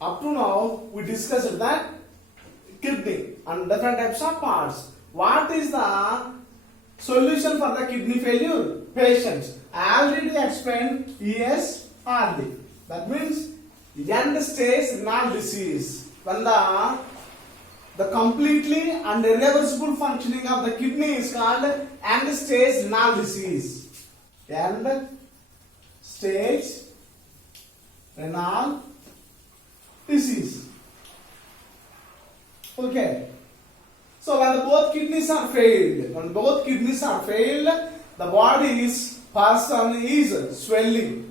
Up to now, we discussed that kidney and different types of parts. What is the solution for the kidney failure patients? I already explained ESRD. That means end stage renal disease. When the completely and irreversible functioning of the kidney is called end stage renal disease. End stage renal disease. Okay. So when both kidneys are failed, the body's person is swelling.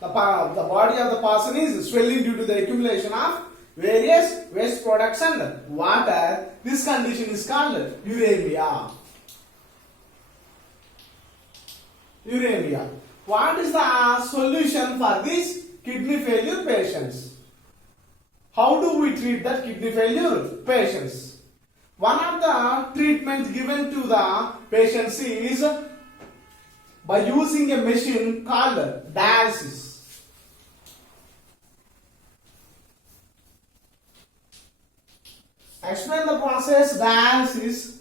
The body of the person is swelling due to the accumulation of various waste products and water. This condition is called uremia. Uremia. What is the solution for these kidney failure patients? How do we treat the kidney failure patients? One of the treatments given to the patients is by using a machine called dialysis. Explain the process dialysis,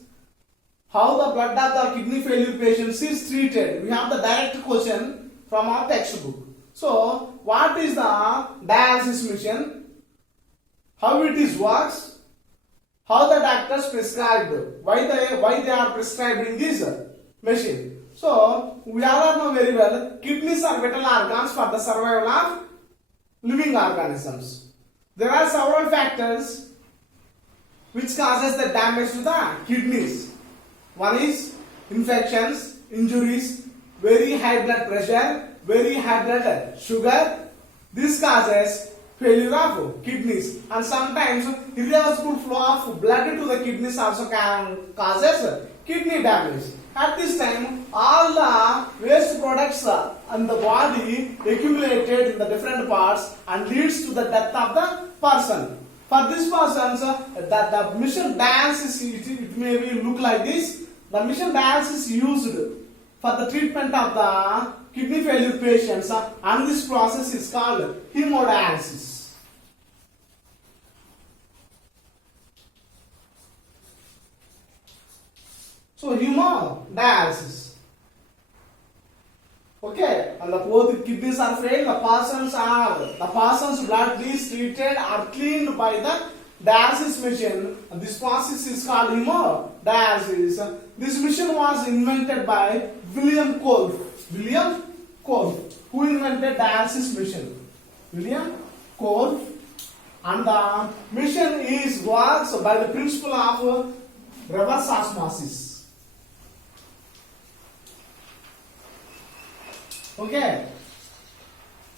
how the blood of the kidney failure patients is treated. We have the direct question from our textbook. So, what is the dialysis machine? How it is works? How the doctors prescribed? Why they are prescribing this machine? So, we all know very well, kidneys are vital organs for the survival of living organisms. There are several factors which causes the damage to the kidneys. One is infections, injuries, very high blood pressure, very high blood sugar. This causes failure of kidneys, and sometimes irreversible flow of blood to the kidneys also causes kidney damage. At this time, all the waste products in the body accumulated in the different parts and leads to the death of the person. For this person, the mission dialysis, it may be look like this. The mission dialysis used for the treatment of the kidney failure patients, and this process is called hemodialysis. So hemodialysis. Okay, and the both kidneys are failed, the person's blood is treated or cleaned by the dialysis machine. And this process is called hemodialysis. This machine was invented by William Kolb. William Kolb, who invented dialysis machine. William Kolb, and the machine works by the principle of reverse osmosis. Okay,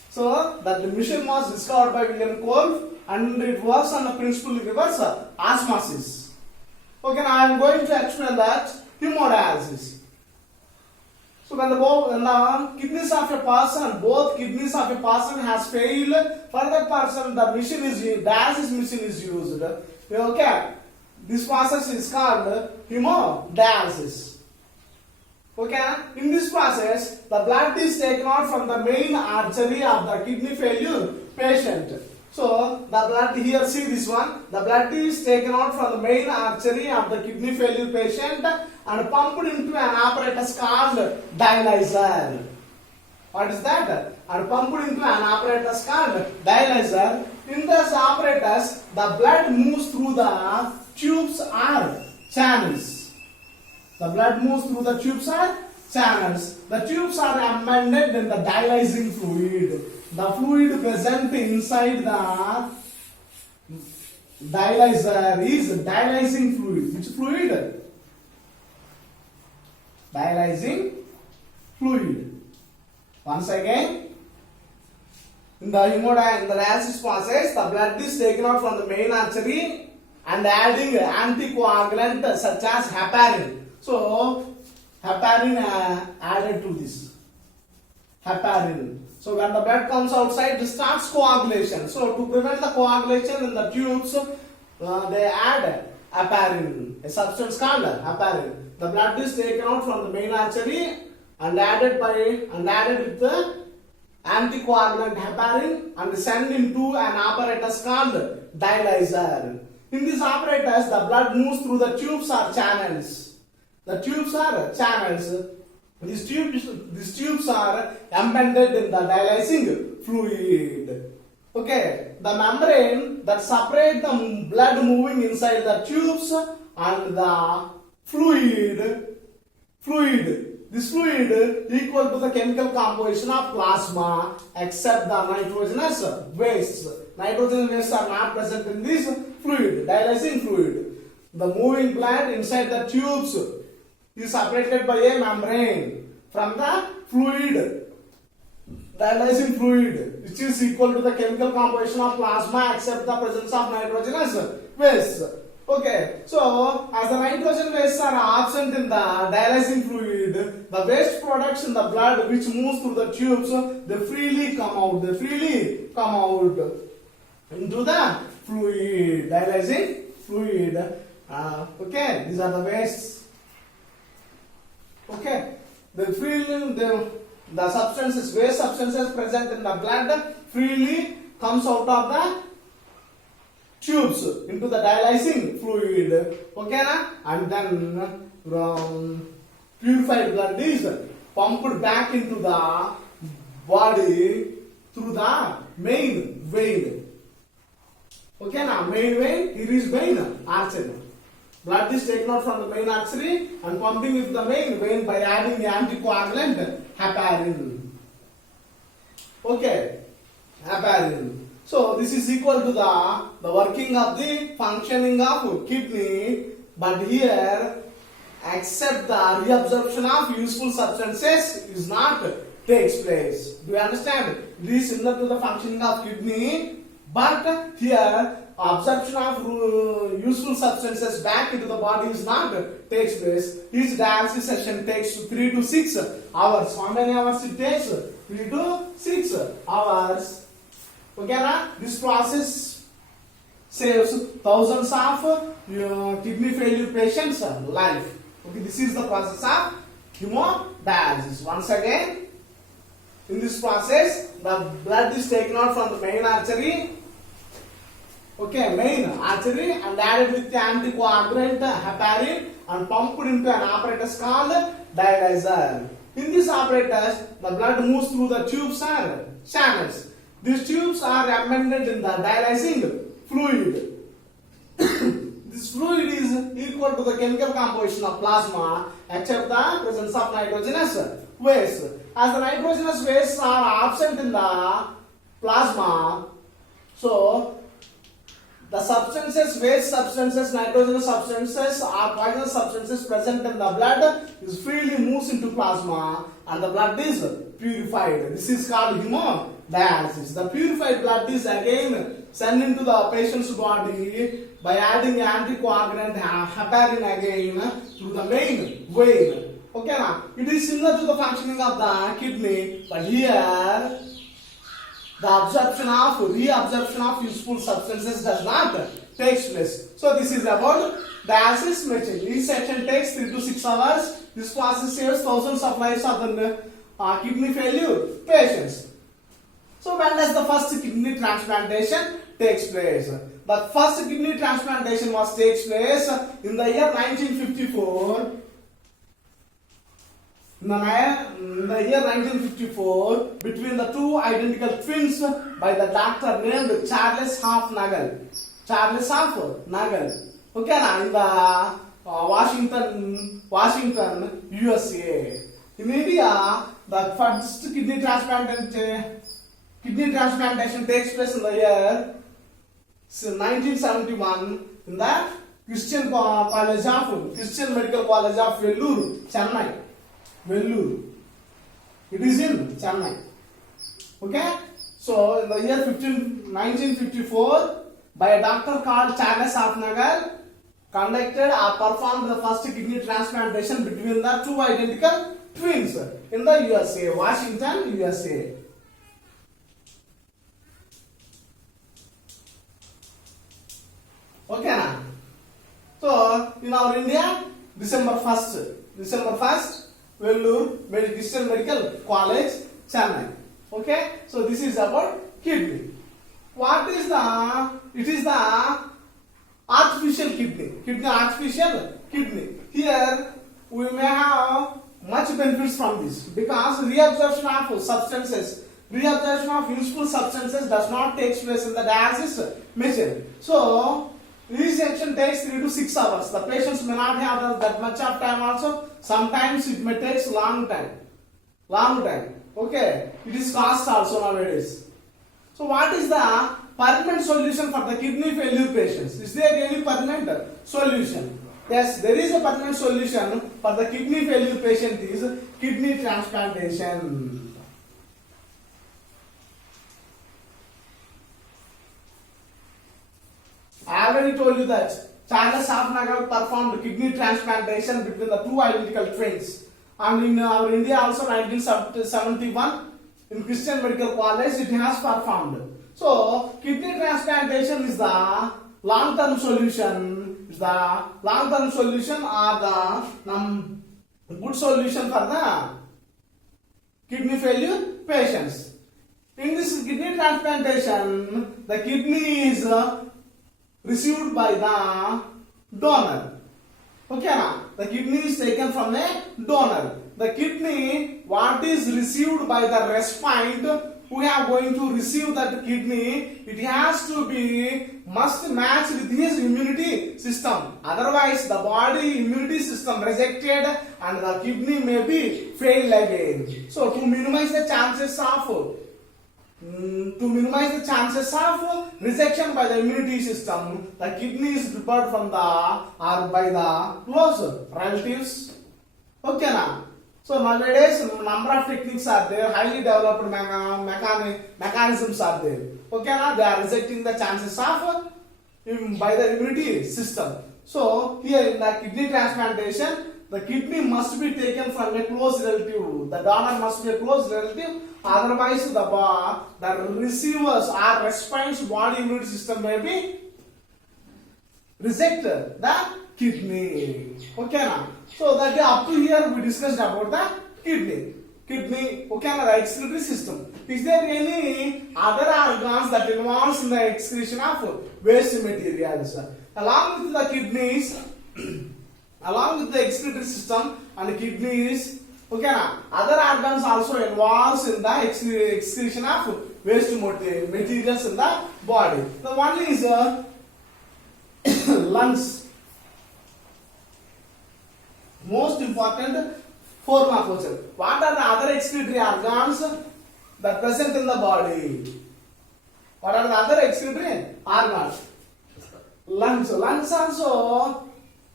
so that the machine was discovered by William Kolb and it works on the principle of reverse osmosis. Okay, now I am going to explain that hemodialysis. So when the kidneys of a person, both kidneys of a person has failed, for that person the machine is dialysis machine is used. Okay, this process is called hemodialysis. Okay, in this process, the blood is taken out from the main artery of the kidney failure patient. So, the blood here, see this one, the blood is taken out from the main artery of the kidney failure patient and pumped into an apparatus called dialyzer. What is that? And pumped into an apparatus called dialyzer. In this apparatus, the blood moves through the tubes or channels. The blood moves through the tubes or channels. The tubes are amended in the dialyzing fluid. The fluid present inside the dialyzer is dialyzing fluid. Which fluid? Dialyzing fluid. Once again, in the dialysis process, the blood is taken out from the main artery and adding anticoagulant such as heparin. So, heparin added to this. Heparin. So, when the blood comes outside, it starts coagulation. So, to prevent the coagulation in the tubes, they add heparin, a substance called heparin. The blood is taken out from the main artery and added with the anticoagulant heparin and sent into an apparatus called dialyzer. In this apparatus, the blood moves through the tubes or channels. The tubes are channels. These tubes are embedded in the dialyzing fluid. Okay, the membrane that separates the blood moving inside the tubes and the fluid. This fluid equal to the chemical composition of plasma except the nitrogenous wastes. Nitrogenous wastes are not present in this fluid, dialyzing fluid. The moving blood inside the tubes is separated by a membrane from the fluid, dialyzing fluid, which is equal to the chemical composition of plasma except the presence of nitrogenous wastes. Okay, so as the nitrogen wastes are absent in the dialyzing fluid, the waste products in the blood which moves through the tubes, they freely come out into the fluid, dialyzing fluid. Okay, these are the wastes. Okay, the substances, waste substances present in the blood freely comes out of the tubes into the dialyzing fluid. Okay, and then purified blood is pumped back into the body through the main vein. Okay, main vein, here is vein, artery. Blood is taken out from the main artery and pumping into the main vein by adding the anticoagulant heparin. Okay, heparin. So this is equal to the working of the functioning of kidney, but here except the reabsorption of useful substances is not takes place. Do you understand? It is similar to the functioning of kidney, but here absorption of useful substances back into the body is not takes place. Each dialysis session takes 3 to 6 hours. How many hours it takes? 3 to 6 hours. Okay, this process saves thousands of kidney failure patients' life. Okay, this is the process of hemodialysis. Once again, in this process, the blood is taken out from the main artery. Okay, main artery and added with the anticoagulant heparin and pumped into an apparatus called dialyzer. In this apparatus, the blood moves through the tubes or channels. These tubes are embedded in the dialyzing fluid. This fluid is equal to the chemical composition of plasma except the presence of nitrogenous waste. As the nitrogenous wastes are absent in the plasma, so the substances, waste substances, nitrogenous substances or poisonous substances present in the blood is freely moves into plasma and the blood is purified. This is called hemodialysis. The purified blood is again sent into the patient's body by adding anticoagulant heparin again through the main vein. Okay, now it is similar to the functioning of the kidney, but here the reabsorption of useful substances does not take place. So this is about dialysis machine. Each section takes 3 to 6 hours. This process saves thousands of lives of the kidney failure patients. So when does the first kidney transplantation takes place? The first kidney transplantation takes place in the year 1954. In the year 1954, between the two identical twins by the doctor named Charles Hofnagel. Okay, in the Washington, USA. In India, the first kidney transplantation takes place in the year 1971 in the Christian Medical College of Vellore, Chennai. Vellore. It is in Chennai. Okay? So, in the year 1954, by a doctor called Charles Hofnagel, conducted or performed the first kidney transplantation between the two identical twins in the USA, Washington, USA. Okay, now. So, in our India, December 1st, Vellore Christian Medical College, Chennai. Okay, so this is about kidney. What is the? It is the artificial kidney. Artificial kidney. Here we may have much benefits from this because reabsorption of substances, reabsorption of useful substances does not take place in the dialysis machine. So resection takes 3 to 6 hours. The patients may not have that much of time also. Sometimes it may take long time. Okay, it is cost also nowadays. So what is the permanent solution for the kidney failure patients? Is there any permanent solution? Yes, there is a permanent solution for the kidney failure patient is kidney transplantation. I already told you that Charles Hafnagar performed kidney transplantation between the two identical twins. And in our India also 1971 in Christian Medical College it has performed. So kidney transplantation is the long-term solution. Is the long-term solution or the good solution for the kidney failure patients. In this kidney transplantation, the kidney is received by the donor. Okay, now the kidney is taken from a donor. The kidney, what is received by the recipient who are going to receive that kidney, it has to be must match with his immunity system. Otherwise, the body immunity system rejected and the kidney may be failed again. So, to minimize the chances of rejection by the immunity system, the kidney is prepared from the or by the close relatives. Okay, now. So nowadays, number of techniques are there, highly developed mechanisms are there. Okay, now they are rejecting the chances of by the immunity system. So here in the kidney transplantation, the kidney must be taken from a close relative. The donor must be a close relative. Otherwise, the receivers or recipient's body immunity system may be reject the kidney. Okay, now. So that up to here we discussed about the kidney. Okay, now the excretory system. Is there any other organs that involves in the excretion of waste materials? Along with the kidneys, along with the excretory system and kidneys, okay, now other organs also involves in the excretion of waste materials in the body. The one is lungs. Most important form of question. What are the other excretory organs that present in the body? What are the other excretory organs? Lungs. Lungs also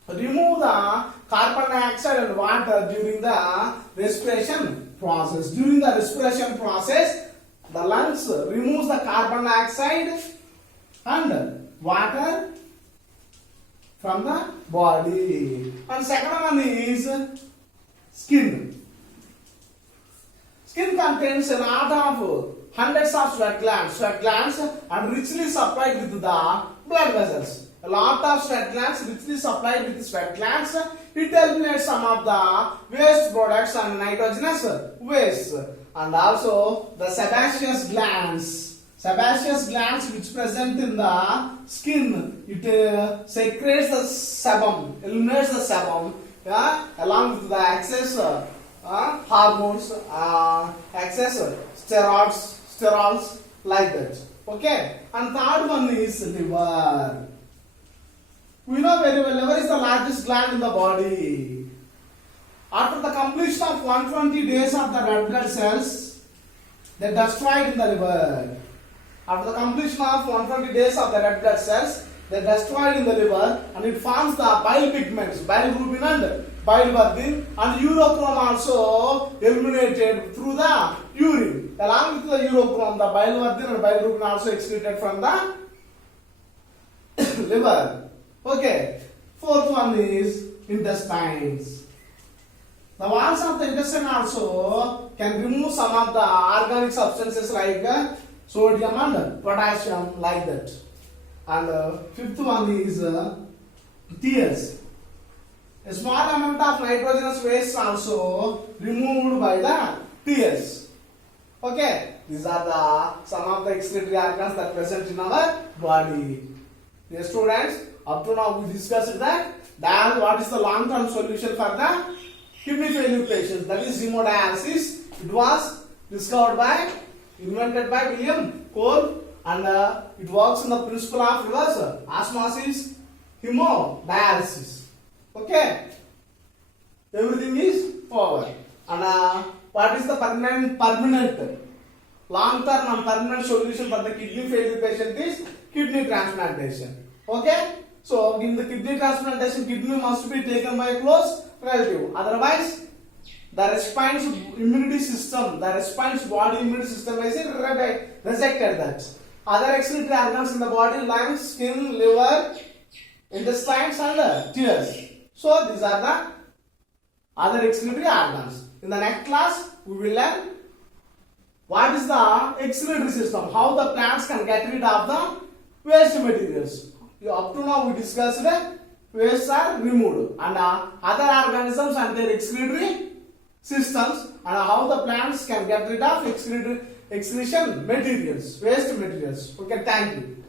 remove the carbon dioxide and water during the respiration process. During the respiration process, the lungs removes the carbon dioxide and water from the body. And second one is skin. Skin contains a lot of hundreds of sweat glands and richly supplied with the blood vessels. A lot of sweat glands richly supplied with sweat glands. It eliminates some of the waste products and nitrogenous waste. And also the sebaceous glands. Sebaceous glands which present in the skin, it secretes the sebum, eliminates the sebum, along with the excess hormones, excess sterols like that. Okay, and third one is liver. We know very well liver is the largest gland in the body. After the completion of 120 days of the red blood cells, they are destroyed in the liver. After the completion of 120 days of the red blood cells, they are destroyed in the liver and it forms the bile pigments, bilirubin and biliverdin, and urochrome also eliminated through the urine. Along with the urochrome, the biliverdin and bilirubin also excreted from the liver. Okay. Fourth one is intestines. The walls of the intestine also can remove some of the organic substances like sodium and potassium like that. And fifth one is tears. A small amount of nitrogenous waste also removed by the tears. Okay. these are the some of the excretory organs that present in our body. Yes, students, up to now we discussed that what is the long-term solution for the kidney failure patients, that is hemodialysis. It was invented by William Cole, and it works on the principle of reverse osmosis hemodialysis. Okay, everything is forward. And what is the permanent long-term and permanent solution for the kidney failure patient is kidney transplantation. Okay, so in the kidney transplantation, kidney must be taken by a close relative, otherwise the response immunity system, the response body immunity system is rejected that. Other excretory organs in the body, lungs, skin, liver, intestines and tears. So these are the other excretory organs. In the next class, we will learn what is the excretory system, how the plants can get rid of the waste materials. Up to now we discussed waste are removed, and other organisms and their excretory systems, and how the plants can get rid of excretion materials, waste materials. Okay, thank you.